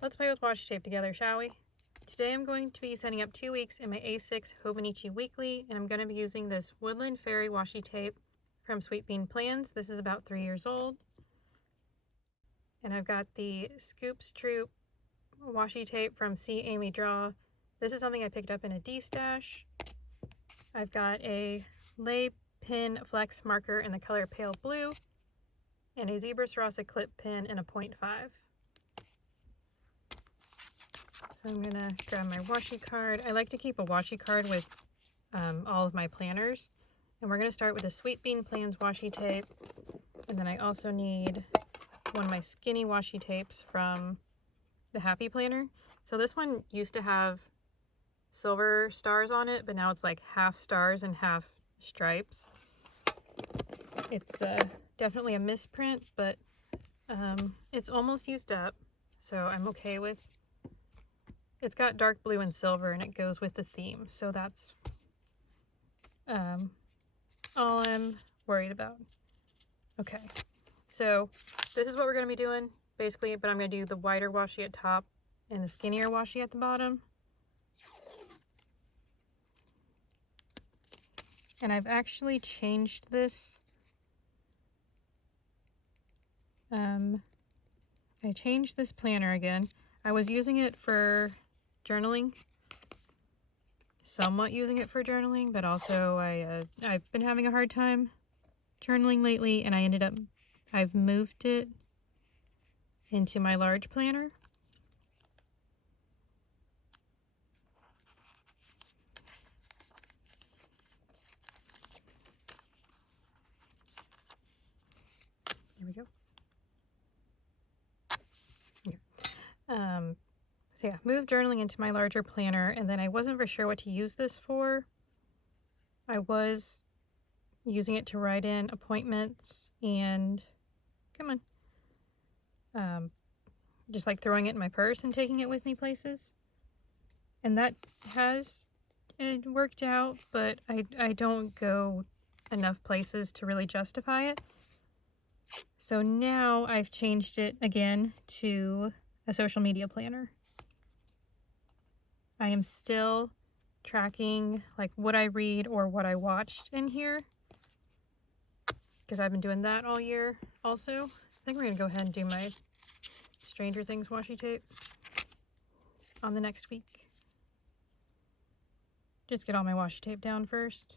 Let's play with washi tape together, shall we? Today I'm going to be setting up 2 weeks in my A6 Hobonichi Weekly, and I'm going to be using this Woodland Fairy washi tape from Sweet Bean Plans. This is about 3 years old. And I've got the Scoops Troop washi tape from See Amy Draw. This is something I picked up in a D-stash. I've got a Lay Pin Flex marker in the color Pale Blue, and a Zebra Sarasa clip pin in a 0.5. So I'm gonna grab my washi card. I like to keep a washi card with all of my planners. And we're gonna start with the Sweet Bean Plans washi tape. And then I also need one of my skinny washi tapes from the Happy Planner. So this one used to have silver stars on it, but now it's like half stars and half stripes. It's definitely a misprint, but it's almost used up, so I'm okay with. It's got dark blue and silver, and it goes with the theme, so that's all I'm worried about. Okay, so this is what we're going to be doing, basically, but I'm going to do the wider washi at top and the skinnier washi at the bottom. And I've actually changed this. I changed this planner again. I was using it for journaling, somewhat using it for journaling, but also I've been having a hard time journaling lately, and I've moved it into my large planner. There we go. Okay. So yeah, moved journaling into my larger planner, and then I wasn't for sure what to use this for. I was using it to write in appointments and, come on, just like throwing it in my purse and taking it with me places. And that has worked out, but I don't go enough places to really justify it. So now I've changed it again to a social media planner. I am still tracking like what I read or what I watched in here, because I've been doing that all year also. I think we're gonna go ahead and do my Stranger Things washi tape on the next week. Just get all my washi tape down first.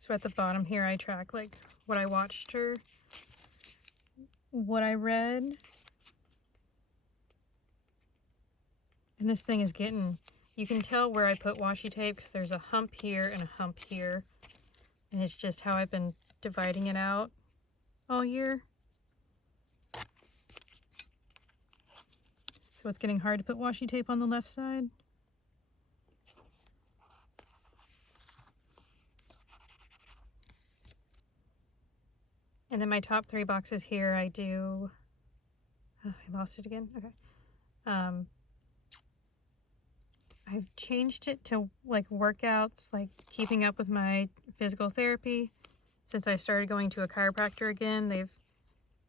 So at the bottom here I track like what I watched or what I read. And this thing is getting, you can tell where I put washi tape because there's a hump here and a hump here. And it's just how I've been dividing it out all year. So it's getting hard to put washi tape on the left side. And then my top 3 boxes here, I do, I lost it again, okay. I've changed it to like workouts, like keeping up with my physical therapy. Since I started going to a chiropractor again, they've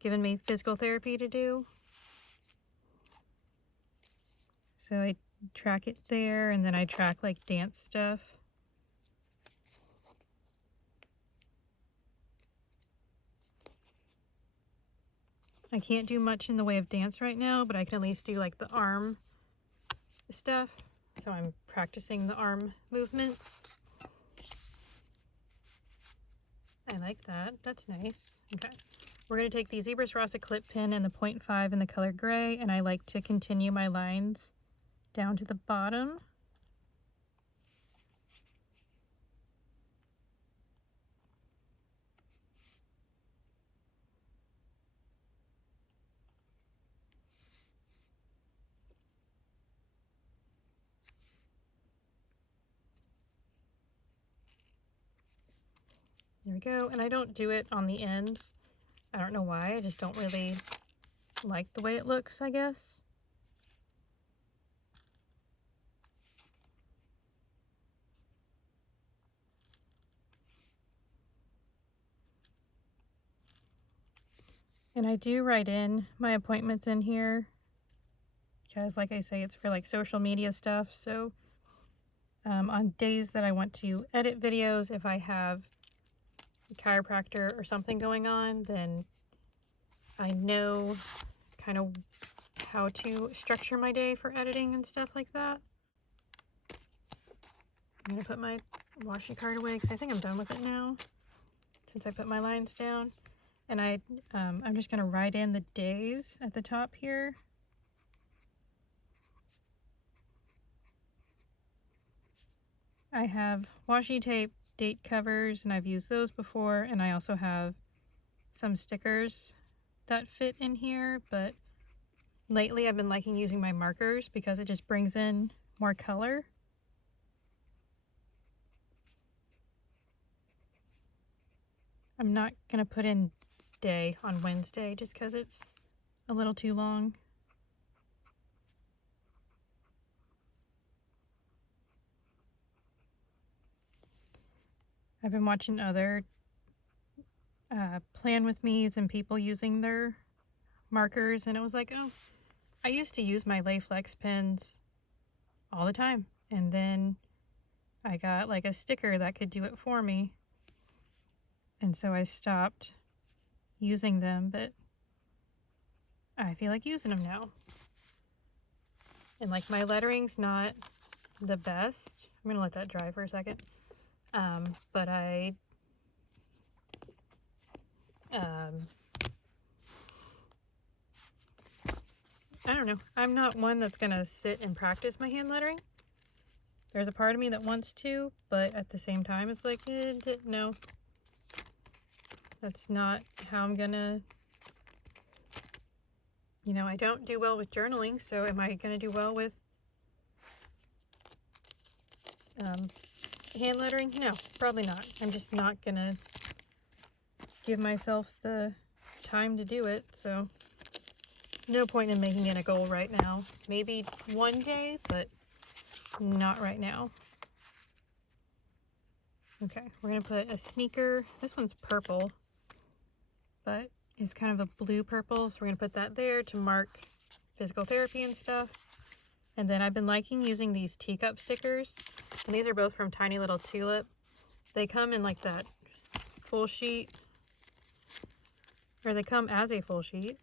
given me physical therapy to do. So I track it there, and then I track like dance stuff. I can't do much in the way of dance right now, but I can at least do like the arm stuff. So I'm practicing the arm movements. I like that. That's nice. Okay. We're going to take the Zebra Sarasa clip pin and the 0.5 in the color gray, and I like to continue my lines down to the bottom. There we go. And I don't do it on the ends. I don't know why. I just don't really like the way it looks, I guess. And I do write in my appointments in here because, like I say, it's for like social media stuff. So on days that I want to edit videos, if I have a chiropractor or something going on, then I know kind of how to structure my day for editing and stuff like that. I'm going to put my washi card away because I think I'm done with it now since I put my lines down. And I'm just going to write in the days at the top here. I have washi tape date covers, and I've used those before, and I also have some stickers that fit in here, but lately I've been liking using my markers because it just brings in more color. I'm not going to put in day on Wednesday just because it's a little too long. I've been watching other plan with me's and people using their markers, and it was like, oh, I used to use my Layflex pens all the time, and then I got like a sticker that could do it for me, and so I stopped using them, but I feel like using them now. And like my lettering's not the best. I'm gonna let that dry for a second. But I don't know. I'm not one that's gonna sit and practice my hand lettering. There's a part of me that wants to, but at the same time, it's like, no. That's not how I'm gonna, you know, I don't do well with journaling, so am I gonna do well with hand lettering? No, probably not. I'm just not gonna give myself the time to do it, so no point in making it a goal right now. Maybe one day, but not right now. Okay, we're gonna put a sneaker. This one's purple, but it's kind of a blue purple, so we're gonna put that there to mark physical therapy and stuff. And then I've been liking using these teacup stickers, and these are both from Tiny Little Tulip. They come in like that full sheet, or they come as a full sheet.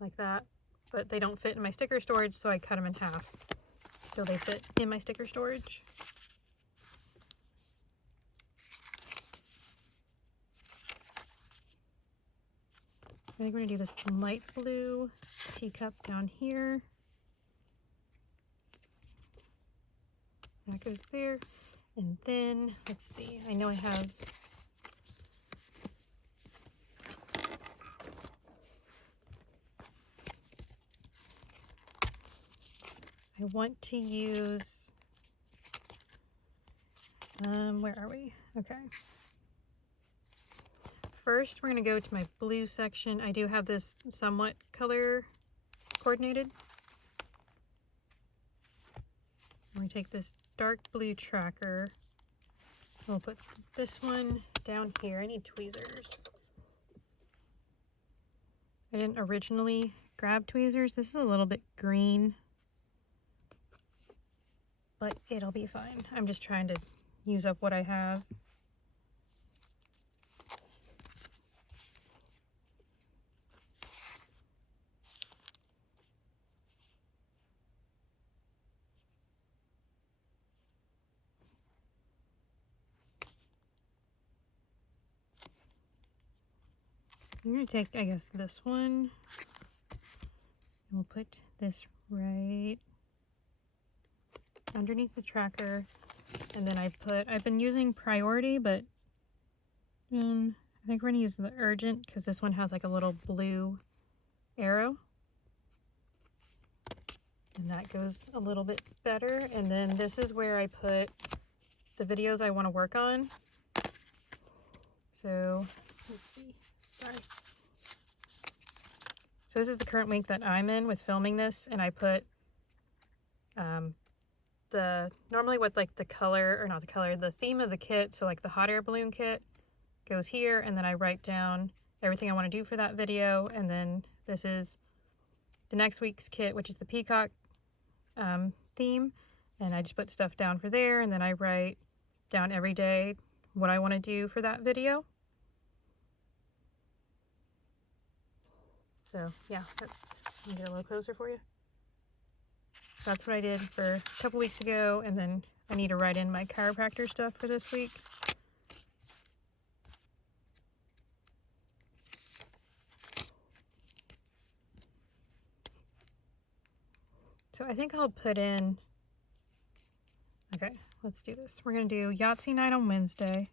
Like that, but they don't fit in my sticker storage, so I cut them in half so they fit in my sticker storage. I think we're gonna do this light blue teacup down here. That goes there. And then, let's see, I know I have I want to use, where are we? Okay. First, we're going to go to my blue section. I do have this somewhat color coordinated. I'm going to take this dark blue tracker. We'll put this one down here. I need tweezers. I didn't originally grab tweezers. This is a little bit green, but it'll be fine. I'm just trying to use up what I have. I'm going to take, I guess, this one. And we'll put this right underneath the tracker. And then I've been using priority, but I think we're going to use the urgent because this one has like a little blue arrow. And that goes a little bit better. And then this is where I put the videos I want to work on. So, let's see. Sorry. So this is the current week that I'm in with filming this, and I put normally what like the color, or not the color, the theme of the kit, so like the hot air balloon kit goes here, and then I write down everything I want to do for that video, and then this is the next week's kit, which is the peacock theme, and I just put stuff down for there, and then I write down every day what I want to do for that video. So yeah, let me get a little closer for you. So that's what I did for a couple weeks ago, and then I need to write in my chiropractor stuff for this week. So I think I'll put in, okay, let's do this. We're going to do Yahtzee night on Wednesday.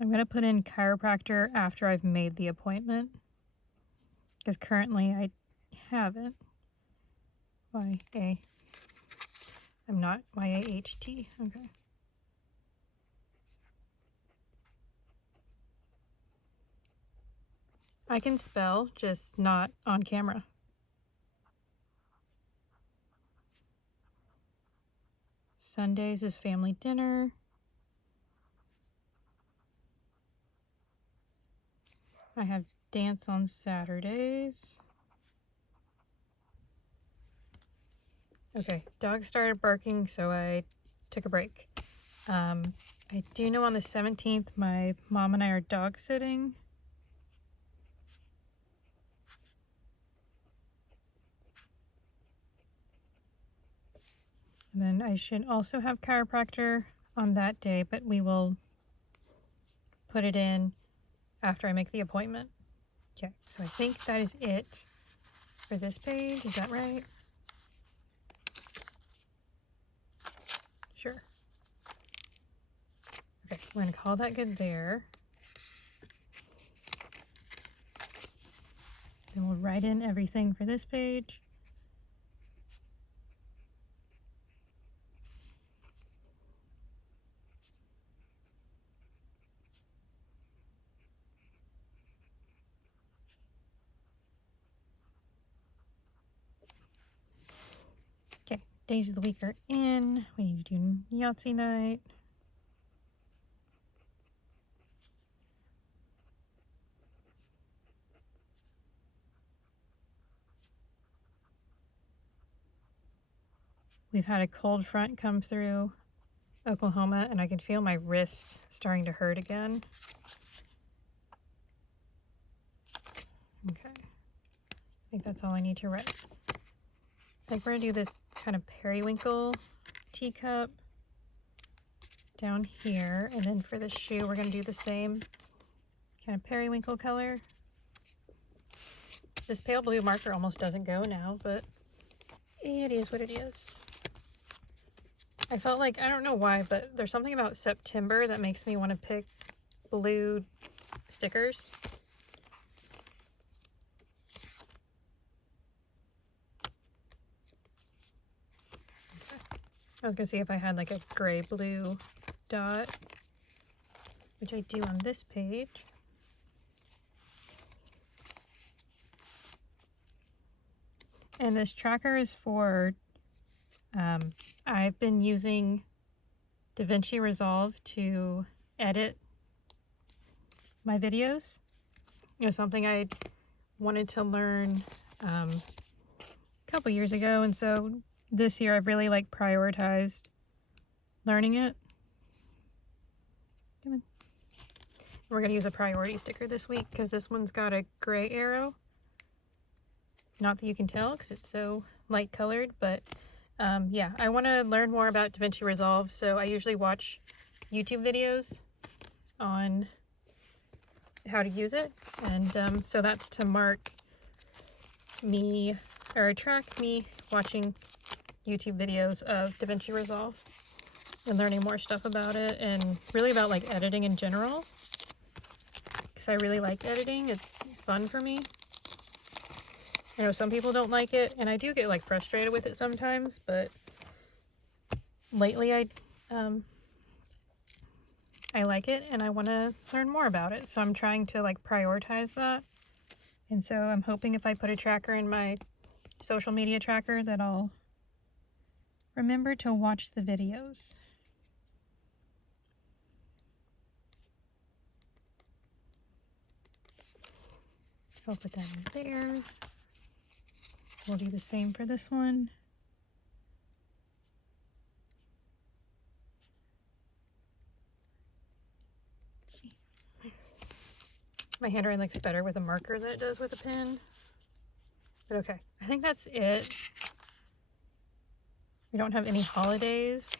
I'm going to put in chiropractor after I've made the appointment, because currently I haven't. I'm not YAHT. Okay. I can spell, just not on camera. Sundays is family dinner. I have dance on Saturdays. Okay, dog started barking, so I took a break. I do know on the 17th, my mom and I are dog sitting. And then I should also have chiropractor on that day, but we will put it in after I make the appointment. Okay, so I think that is it for this page. Is that right? Sure. Okay, we're going to call that good there. Then we'll write in everything for this page. Okay, days of the week are in. We need to do Yahtzee night. We've had a cold front come through Oklahoma, and I can feel my wrist starting to hurt again. Okay, I think that's all I need to write. I think we're gonna do this kind of periwinkle teacup down here, and then for the shoe we're gonna do the same kind of periwinkle color. This pale blue marker almost doesn't go now, but it is what it is. I felt like, I don't know why, but there's something about September that makes me want to pick blue stickers. Okay. I was going to see if I had like a gray blue dot, which I do on this page. And this tracker is for, I've been using DaVinci Resolve to edit my videos. It was something I wanted to learn a couple years ago, and so this year I've really like prioritized learning it. Come on. We're going to use a priority sticker this week because this one's got a gray arrow. Not that you can tell because it's so light colored, but yeah, I want to learn more about DaVinci Resolve, so I usually watch YouTube videos on how to use it, and so that's to mark me, or track me watching YouTube videos of DaVinci Resolve and learning more stuff about it, and really about like editing in general, because I really like editing. It's fun for me. I know some people don't like it, and I do get like frustrated with it sometimes, but lately I like it and I want to learn more about it, so I'm trying to like prioritize that. And so I'm hoping if I put a tracker in my social media tracker that I'll remember to watch the videos. So I'll put that in there. We'll do the same for this one. My handwriting looks better with a marker than it does with a pen. But okay, I think that's it. We don't have any holidays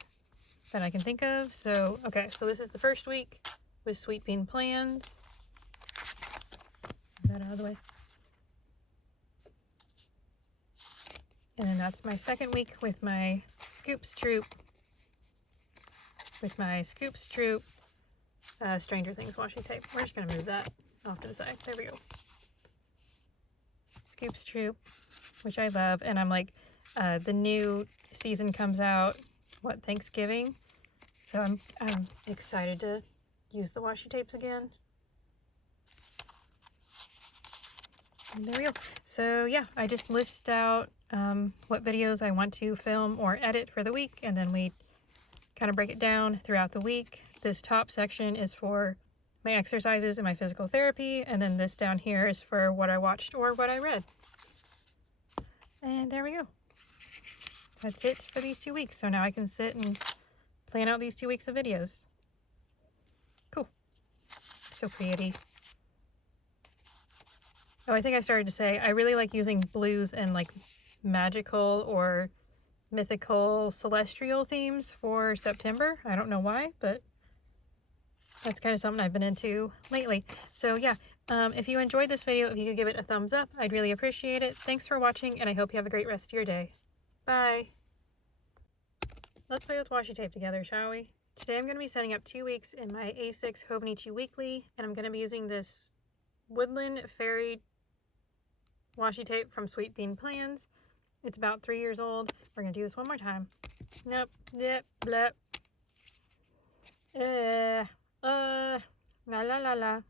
that I can think of. So, okay, so this is the first week with Sweet Bean Plans. Get that out of the way. And then that's my second week with my Scoops Troop. Stranger Things washi tape. We're just going to move that off to the side. There we go. Scoops Troop, which I love. And I'm like, the new season comes out, Thanksgiving? So I'm excited to use the washi tapes again. And there we go. So yeah, I just list out what videos I want to film or edit for the week, and then we kind of break it down throughout the week. This top section is for my exercises and my physical therapy, and then this down here is for what I watched or what I read. And there we go. That's it for these 2 weeks. So now I can sit and plan out these 2 weeks of videos. Cool. So pretty. Oh, I think I started to say, I really like using blues and like magical or mythical celestial themes for September. I don't know why, but that's kind of something I've been into lately. So yeah, if you enjoyed this video, if you could give it a thumbs up, I'd really appreciate it. Thanks for watching, and I hope you have a great rest of your day. Bye. Let's play with washi tape together, shall we? Today I'm going to be setting up 2 weeks in my A6 Hobonichi Weekly, and I'm going to be using this Woodland Fairy washi tape from Sweet Bean Plans. It's about 3 years old. We're going to do this one more time. Nope. Yep. Blep. La la la la.